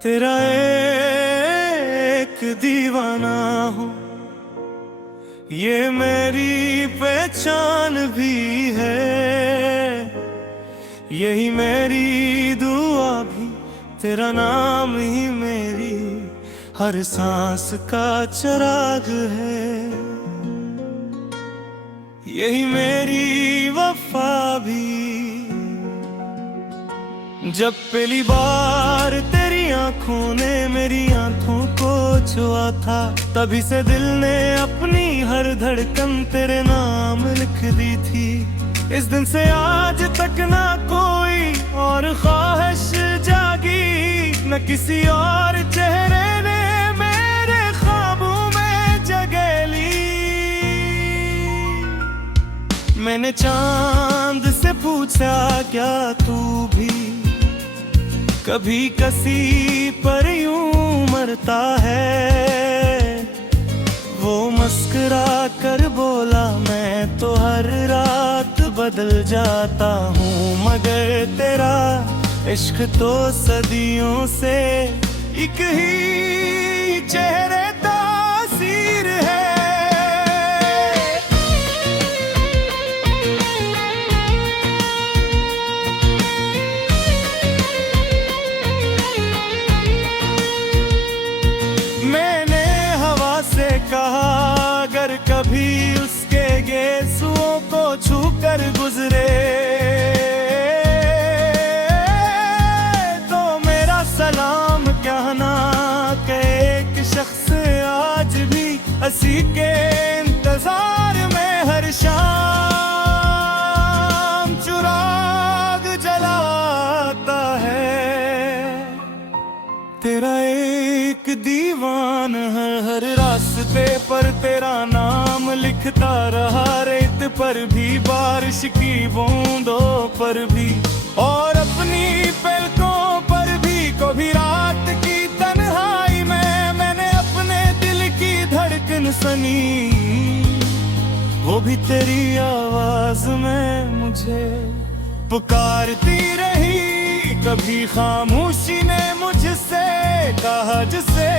तेरा एक दीवाना हूँ, ये मेरी पहचान भी है। यही मेरी दुआ भी, तेरा नाम ही मेरी हर सांस का चिराग है। यही मेरी वफा भी, जब पहली बार तेरी आंखों ने मेरी आंखों को छुआ था, तभी से दिल ने अपनी हर धड़कन तेरे नाम लिख दी थी। इस दिन से आज तक ना कोई और ख्वाहिश जागी, न किसी और चेहरे ने मेरे ख्वाबों में जगह ली। मैंने चांद से पूछा क्या तू भी कभी किसी पर यूं मरता है। वो मुस्कुरा कर बोला मैं तो हर रात बदल जाता हूँ, मगर तेरा इश्क तो सदियों से एक ही चेहरे तासीर है। मैंने हवा से कहा अगर कभी उसके गेसुओं को छूकर गुजरे, तो मेरा सलाम कहना कि एक शख्स आज भी हंसी के इंतजार में हर शाम चिराग जलाता है। तेरा एक दीवान हर रास्ते पर तेरा नाम लिखता रहा, रेत पर भी बारिश की बूंदों पर भी और अपनी पलकों पर भी। कभी रात की तन्हाई में मैंने अपने दिल की धड़कन सुनी, वो भी तेरी आवाज में मुझे पुकारती रही। कभी खामोशी ने मुझसे कहा जिसे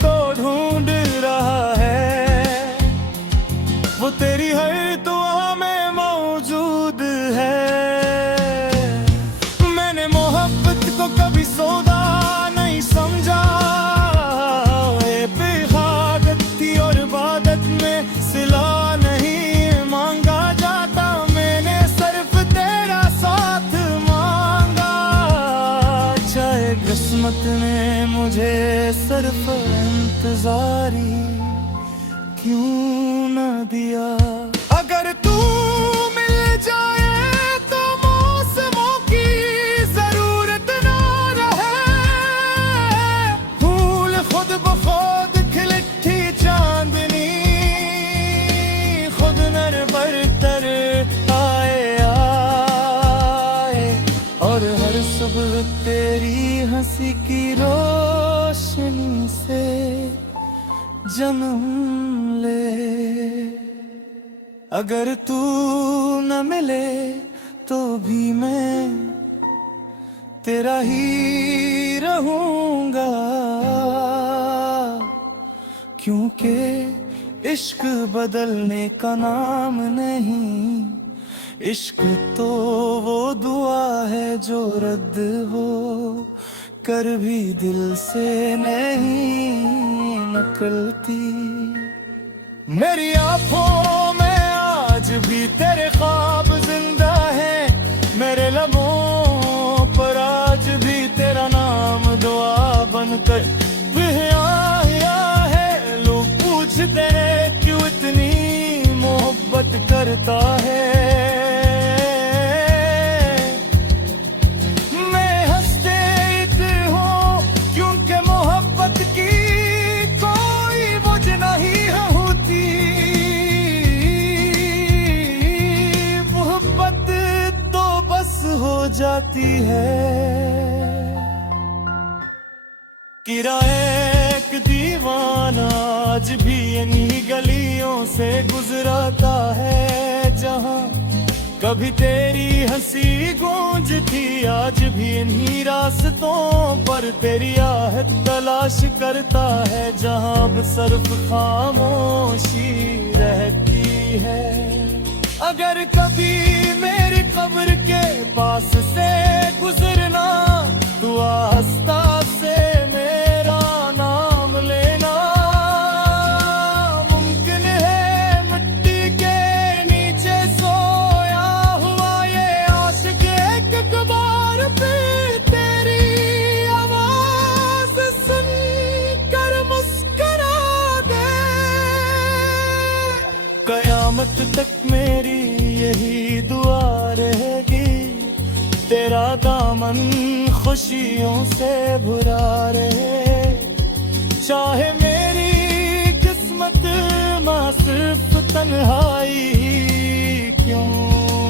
तो ढूंढ रहा है, वो तेरी हर दुआ में मौजूद है। मैंने मोहब्बत को कभी सौदा नहीं समझा, ये बेहादत थी और इबादत में सिला नहीं मांगा जाता। मैंने सिर्फ तेरा साथ मांगा, चाहे किस्मत ने मुझे सिर्फ इंतजारी क्यों न दिया। अगर तू मिल जाए तो मौसमों की जरूरत ना रहे, फूल खुद ब खुद खिलती चांदनी खुद नर बरतर आए और हर सुबह तेरी हंसी की रोशनी से जन्म ले। अगर तू न मिले तो भी मैं तेरा ही रहूंगा, क्योंकि इश्क बदलने का नाम नहीं, इश्क तो वो दुआ है जो रद्द हो कर भी दिल से नहीं निकलती। मेरी आंखों में आज भी तेरे ख्वाब जिंदा है, मेरे लबों पर आज भी तेरा नाम दुआ बनकर आया है। लोग पूछते हैं क्यों इतनी मोहब्बत करता है, जाती है। किराए एक दीवाना आज भी इन्हीं गलियों से गुजराता है, जहां कभी तेरी हंसी गूंज थी, आज भी इन्हीं रास्तों पर तेरी आहट तलाश करता है, जहां अब सिर्फ खामोशी रहती है। अगर कभी मेरी कब्र के पास से गुजरना, तू आस्था से मेरा नाम लेना। मुमकिन है मिट्टी के नीचे सोया हुआ ये आशिक एक बार फिर तेरी आवाज सुनकर मुस्कुरा दे। कयामत तक मेरी यही दुआ रहेगी, तेरा दामन खुशियों से भरा रहे। चाहे मेरी किस्मत में सिर्फ तन्हाई क्यों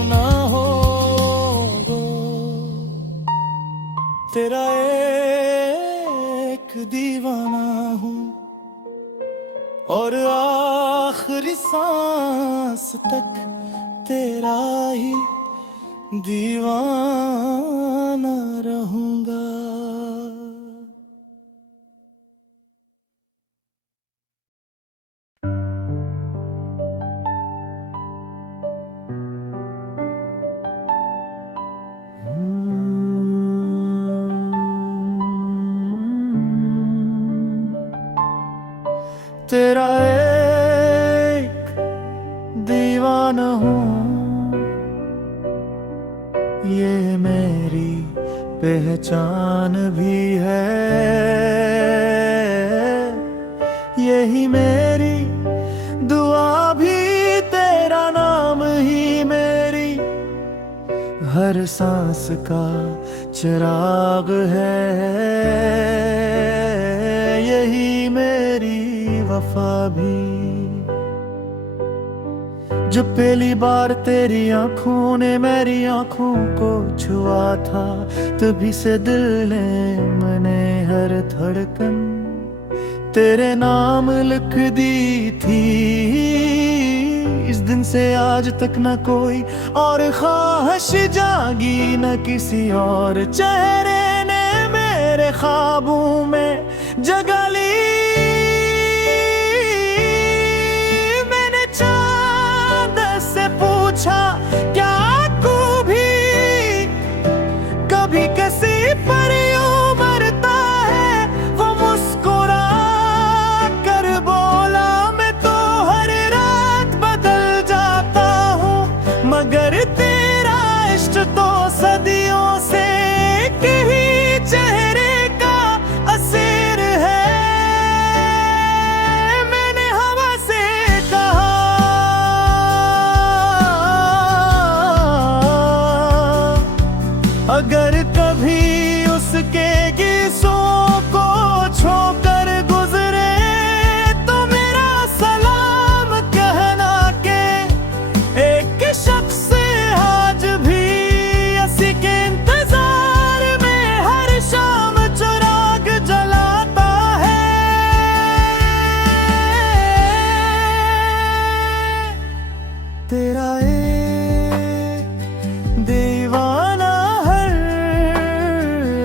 ना हो, तेरा एक दीवाना हूँ और आखिरी सांस तक तेरा ही दीवाना रहूंगा। तेरा एक दीवाना हूँ, ये मेरी पहचान भी है, यही मेरी दुआ भी, तेरा नाम ही मेरी हर सांस का चिराग है, यही मेरी वफा भी। जब पहली बार तेरी आंखों ने मेरी आंखों को छुआ था, तभी से दिल ने मैंने हर धड़कन तेरे नाम लिख दी थी। इस दिन से आज तक न कोई और ख्वाहिश जागी, न किसी और चेहरे ने मेरे ख्वाबों में जगह ली। क्या भी कभी किसी पर यूं मरता है, वो मुस्कुरा कर बोला मैं तो हर रात बदल जाता हूँ, मगर तेरा इश्क तो सदियों से एक ही चेहरे का असर है। मैंने हवा से कहा अगर कभी उसके गीसों को छोकर गुजरे, तो मेरा सलाम कहना के एक शख्स आज भी इसी के इंतजार में हर शाम चिराग जलाता है। तेरा एक दीवाना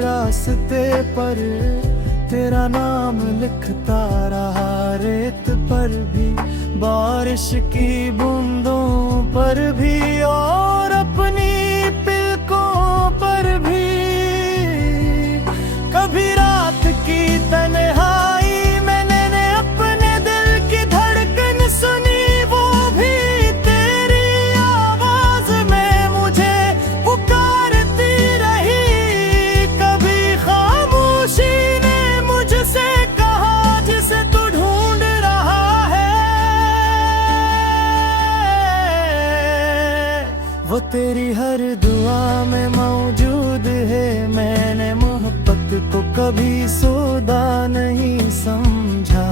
रास्ते पर तेरा नाम लिखता रहा, रेत पर भी, बारिश की बूंदों पर भी, और अपनी पलकों पर भी। कभी रात की तन्हाई मैंने अपने दिल की धड़कन सुनी, वो भी तेरी आवाज में मुझे पुकारती रही। वो तेरी हर दुआ में मौजूद है, मैंने मोहब्बत को कभी सौदा नहीं समझा।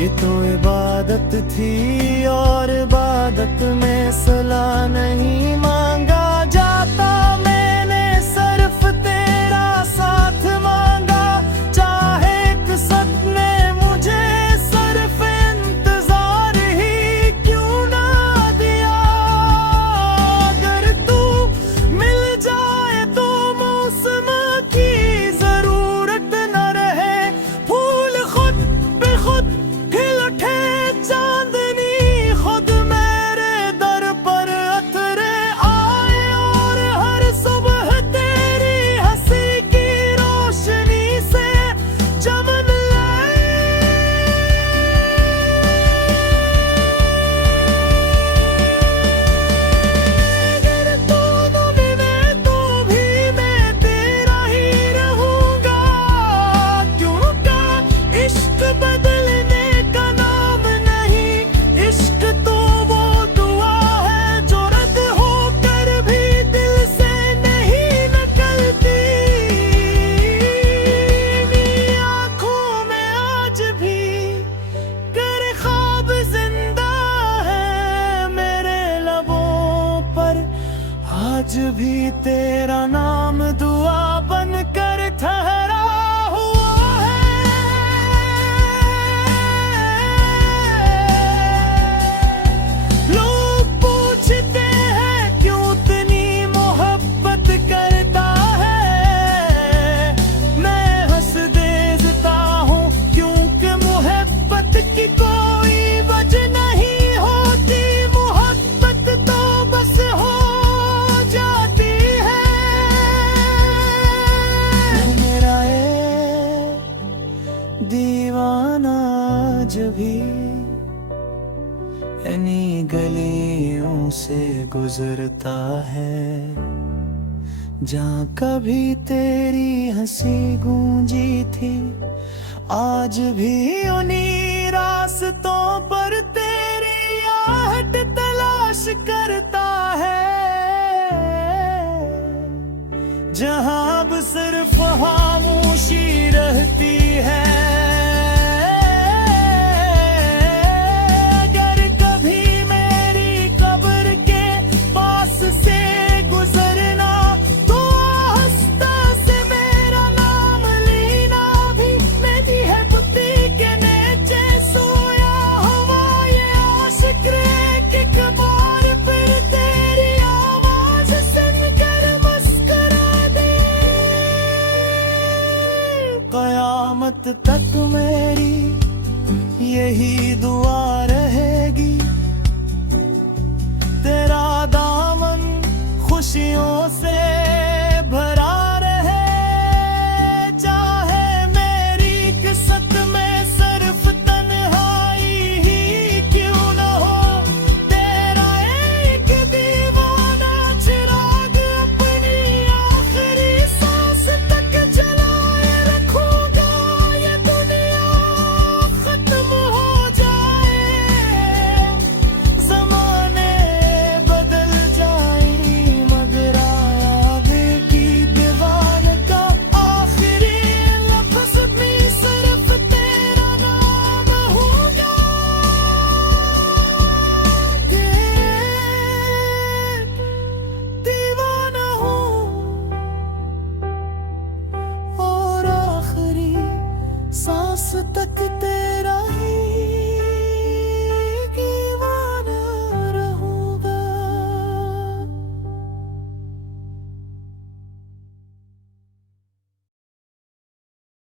ये तो इबादत थी और इबादत में सलाह नहीं मांगा जाता। मैंने सिर्फ तेरा साथ मांगा, चाहे किस्मत ने मुझे सिर्फ इंतजार ही क्यों ना दिया। अगर तू दीवाना जब भी इन्हीं गलियों से गुजरता है, जहाँ कभी तेरी हंसी गूंजी थी, आज भी उन्हीं रास्तों पर तेरी आहट तलाश करता है, जहाँ अब सिर्फ खामोशी रहती है। क़यामत तक मेरी यही दुआ रहेगी, तेरा दामन खुशियों से भरा रहे, चाहे मेरी किस्मत में सिर्फ तन्हाई ही क्यों न हो, तेरा एक दीवाना चिराग अपनी आखिरी सांस तक जलाए रखूंगा। ये दुनिया खत्म हो जाए, ज़माने बदल जाएं, मगर याद की दीवान का आखिरी लफ्ज़ भी सिर्फ तेरा नाम होगा। कि दीवाना हूँ और आखिरी सांस तक